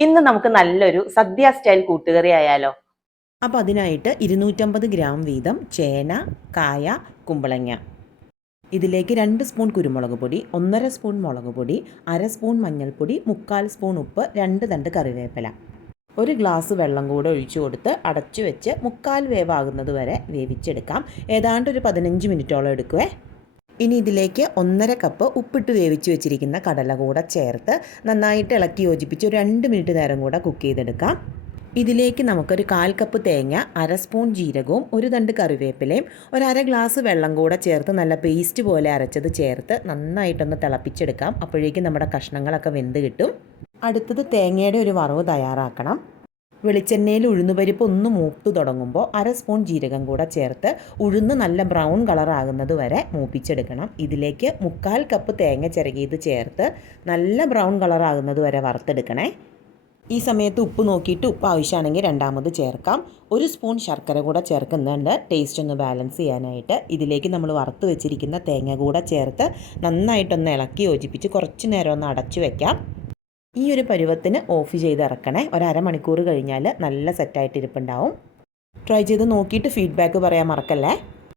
ഇന്ന് നമുക്ക് നല്ലൊരു സദ്യ സ്റ്റൈൽ കൂട്ടുകറി ആയാലോ? അപ്പോൾ അതിനായിട്ട് 250 ഗ്രാം വീതം ചേന, കായ, കുമ്പളങ്ങ. ഇതിലേക്ക് 2 സ്പൂൺ കുരുമുളക് പൊടി, 1.5 സ്പൂൺ മുളക് പൊടി, 1/2 സ്പൂൺ മഞ്ഞൾപ്പൊടി, 1/4 സ്പൂൺ ഉപ്പ്, 2 തണ്ട് കറിവേപ്പില. ഒരു ഗ്ലാസ് വെള്ളം കൂടെ ഒഴിച്ചു കൊടുത്ത് അടച്ചു വെച്ച് 1/4 വേവാകുന്നത് വരെ വേവിച്ചെടുക്കാം. ഏതാണ്ട് ഒരു 15 മിനിറ്റോളം എടുക്കുവേ. ഇനി ഇതിലേക്ക് 1.5 കപ്പ് ഉപ്പിട്ട് വേവിച്ച് വെച്ചിരിക്കുന്ന കടല കൂടെ ചേർത്ത് നന്നായിട്ട് ഇളക്കി യോജിപ്പിച്ച് ഒരു 2 മിനിറ്റ് നേരം കൂടെ കുക്ക് ചെയ്തെടുക്കാം. ഇതിലേക്ക് നമുക്കൊരു 1/4 കപ്പ് തേങ്ങ, 1/2 സ്പൂൺ ജീരകവും, ഒരു തണ്ട് കറിവേപ്പിലയും, ഒരു 1/2 ഗ്ലാസ് വെള്ളം കൂടെ ചേർത്ത് നല്ല പേസ്റ്റ് പോലെ അരച്ചത് ചേർത്ത് നന്നായിട്ടൊന്ന് തിളപ്പിച്ചെടുക്കാം. അപ്പോഴേക്കും നമ്മുടെ കഷ്ണങ്ങളൊക്കെ വെന്ത് കിട്ടും. അടുത്തത് തേങ്ങയുടെ ഒരു വറവ് തയ്യാറാക്കണം. വെളിച്ചെണ്ണയിൽ ഉഴുന്നുപരിപ്പ് ഒന്ന് മൂത്ത് തുടങ്ങുമ്പോൾ 1/2 സ്പൂൺ ജീരകം കൂടെ ചേർത്ത് ഉഴുന്ന് നല്ല ബ്രൗൺ കളർ ആകുന്നത് വരെ മൂപ്പിച്ചെടുക്കണം. ഇതിലേക്ക് 1/4 കപ്പ് തേങ്ങ ചിരകിയത് ചേർത്ത് നല്ല ബ്രൗൺ കളർ ആകുന്നത് വരെ വറുത്തെടുക്കണേ. ഈ സമയത്ത് ഉപ്പ് നോക്കിയിട്ട് ഉപ്പ് ആവശ്യമാണെങ്കിൽ രണ്ടാമത് ചേർക്കാം. ഒരു സ്പൂൺ ശർക്കര കൂടെ ചേർക്കുന്നുണ്ട് ടേസ്റ്റ് ഒന്ന് ബാലൻസ് ചെയ്യാനായിട്ട്. ഇതിലേക്ക് നമ്മൾ വറുത്ത് വെച്ചിരിക്കുന്ന തേങ്ങ കൂടെ ചേർത്ത് നന്നായിട്ടൊന്ന് ഇളക്കി യോജിപ്പിച്ച് കുറച്ച് നേരം ഒന്ന് അടച്ചു വെക്കാം. ഈ ഒരു പരുവത്തിന് ഓഫ് ചെയ്ത് ഇറക്കണേ. ഒരു അരമണിക്കൂർ കഴിഞ്ഞാൽ നല്ല സെറ്റായിട്ട് ഇരിപ്പുണ്ടാവും. ട്രൈ ചെയ്ത് നോക്കിയിട്ട് ഫീഡ്ബാക്ക് പറയാൻ മറക്കല്ലേ.